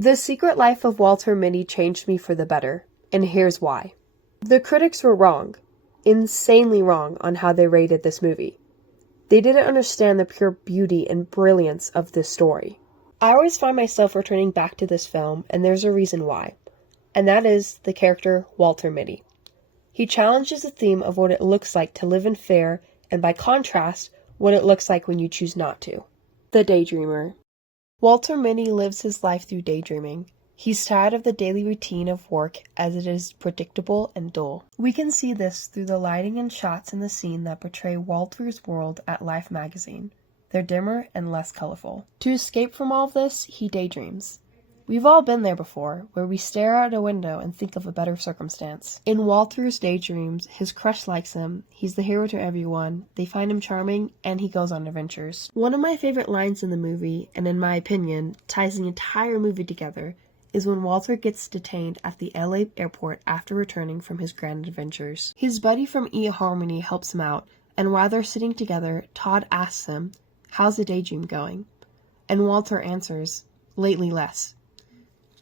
The Secret Life of Walter Mitty changed me for the better, and here's why. The critics were wrong, insanely wrong on how they rated this movie. They didn't understand the pure beauty and brilliance of this story. I always find myself returning back to this film, and there's a reason why, and that is the character Walter Mitty. He challenges the theme of what it looks like to live in fear, and by contrast, what it looks like when you choose not to. The Daydreamer. Walter Mitty lives his life through daydreaming. He's tired of the daily routine of work as it is predictable and dull. We can see this through the lighting and shots in the scene that portray Walter's world at Life magazine. They're dimmer and less colorful. To escape from all of this, he daydreams. We've all been there before, where we stare out a window and think of a better circumstance. In Walter's daydreams, his crush likes him, he's the hero to everyone, they find him charming, and he goes on adventures. One of my favorite lines in the movie, and in my opinion, ties the entire movie together, is when Walter gets detained at the LA airport after returning from his grand adventures. His buddy from eHarmony helps him out, and while they're sitting together, Todd asks him, "How's the daydream going?" And Walter answers, "Lately less."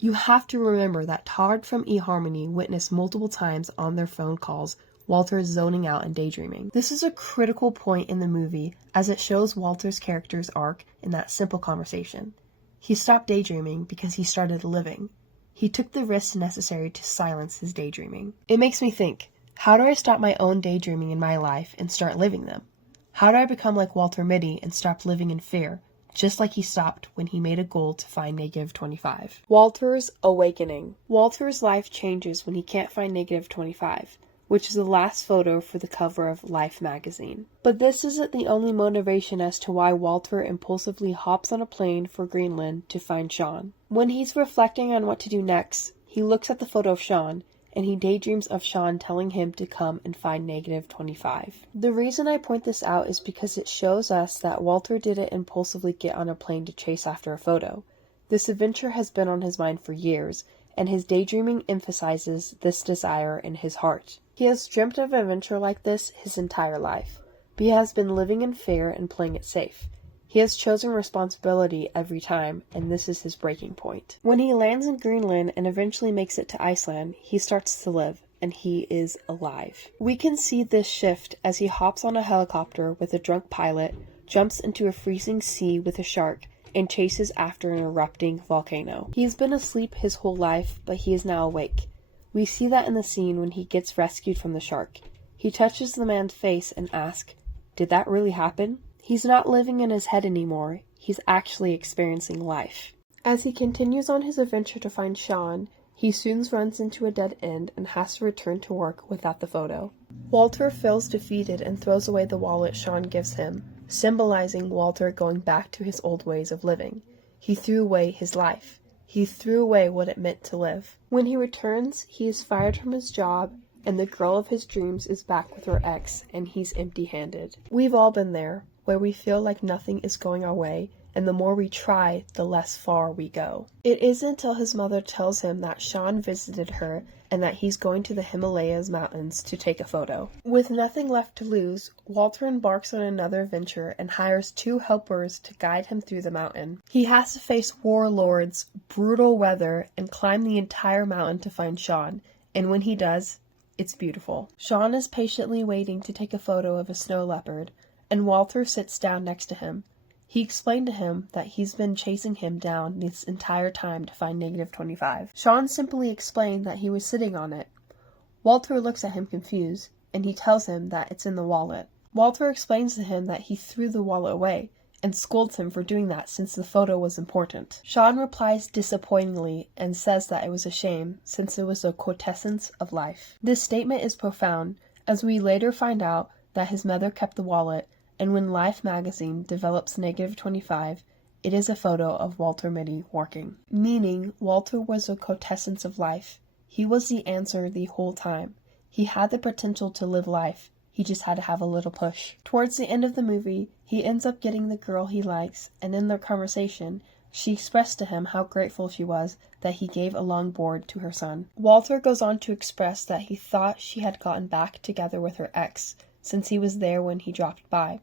You have to remember that Todd from eHarmony witnessed multiple times on their phone calls Walter zoning out and daydreaming. This is a critical point in the movie as it shows Walter's character's arc in that simple conversation. He stopped daydreaming because he started living. He took the risks necessary to silence his daydreaming. It makes me think, how do I stop my own daydreaming in my life and start living them? How do I become like Walter Mitty and stop living in fear, just like he stopped when he made a goal to find negative 25? Walter's awakening. Walter's life changes when he can't find negative 25. Which is the last photo for the cover of Life magazine. But this isn't the only motivation as to why Walter impulsively hops on a plane for Greenland to find Sean. When he's reflecting on what to do next, he looks at the photo of Sean, and he daydreams of Sean telling him to come and find negative 25. The reason I point this out is because it shows us that Walter didn't impulsively get on a plane to chase after a photo. This adventure has been on his mind for years, and his daydreaming emphasizes this desire in his heart. He has dreamt of an adventure like this his entire life, but he has been living in fear and playing it safe. He has chosen responsibility every time, and this is his breaking point. When he lands in Greenland and eventually makes it to Iceland, he starts to live, and he is alive. We can see this shift as he hops on a helicopter with a drunk pilot, jumps into a freezing sea with a shark, and chases after an erupting volcano. He's been asleep his whole life, but he is now awake. We see that in the scene when he gets rescued from the shark. He touches the man's face and asks, "Did that really happen?" He's not living in his head anymore. He's actually experiencing life. As he continues on his adventure to find Sean, he soon runs into a dead end and has to return to work without the photo. Walter feels defeated and throws away the wallet Sean gives him, symbolizing Walter going back to his old ways of living. He threw away his life. He threw away what it meant to live. When he returns, he is fired from his job, and the girl of his dreams is back with her ex, and he's empty-handed. We've all been there, where we feel like nothing is going our way, and the more we try, the less far we go. It isn't until his mother tells him that Sean visited her and that he's going to the Himalayas mountains to take a photo. With nothing left to lose, Walter embarks on another adventure and hires 2 helpers to guide him through the mountain. He has to face warlords, brutal weather, and climb the entire mountain to find Sean, and when he does, it's beautiful. Sean is patiently waiting to take a photo of a snow leopard, and Walter sits down next to him. He explained to him that he's been chasing him down this entire time to find negative 25. Sean simply explained that he was sitting on it. Walter looks at him confused, and he tells him that it's in the wallet. Walter explains to him that he threw the wallet away, and scolds him for doing that since the photo was important. Sean replies disappointingly and says that it was a shame since it was a quintessence of life. This statement is profound, as we later find out that his mother kept the wallet, and when Life magazine develops negative 25, it is a photo of Walter Mitty working. Meaning, Walter was a quintessence of life. He was the answer the whole time. He had the potential to live life. He just had to have a little push. Towards the end of the movie, he ends up getting the girl he likes, and in their conversation, she expressed to him how grateful she was that he gave a longboard to her son. Walter goes on to express that he thought she had gotten back together with her ex, since he was there when he dropped by.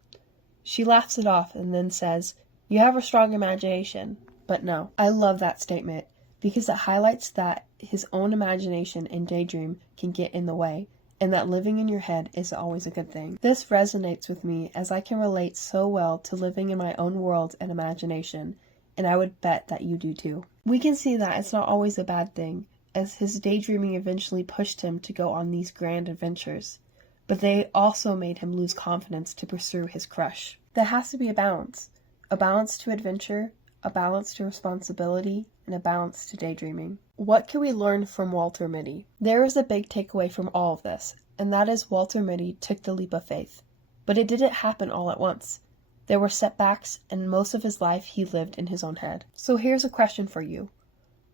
She laughs it off and then says, "You have a strong imagination." But no, I love that statement, because it highlights that his own imagination and daydream can get in the way, and that living in your head is always a good thing. This resonates with me as I can relate so well to living in my own world and imagination, and I would bet that you do too. We can see that it's not always a bad thing, as his daydreaming eventually pushed him to go on these grand adventures, but they also made him lose confidence to pursue his crush. There has to be a balance to adventure, a balance to responsibility, and a balance to daydreaming. What can we learn from Walter Mitty? There is a big takeaway from all of this, and that is Walter Mitty took the leap of faith. But it didn't happen all at once. There were setbacks, and most of his life he lived in his own head. So here's a question for you.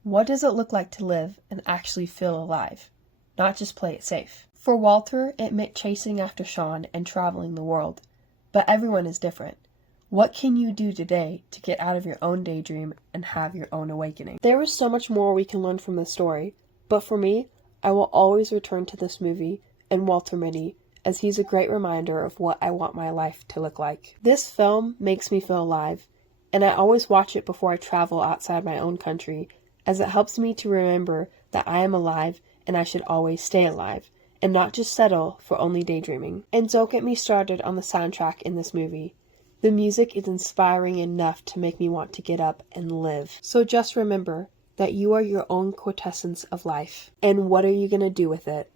What does it look like to live and actually feel alive? Not just play it safe. For Walter, it meant chasing after Sean and traveling the world. But everyone is different. What can you do today to get out of your own daydream and have your own awakening? There is so much more we can learn from this story, but for me, I will always return to this movie and Walter Mitty, as he's a great reminder of what I want my life to look like. This film makes me feel alive, and I always watch it before I travel outside my own country, as it helps me to remember that I am alive and I should always stay alive, and not just settle for only daydreaming. And don't get me started on the soundtrack in this movie. The music is inspiring enough to make me want to get up and live. So just remember that you are your own quintessence of life. And what are you going to do with it?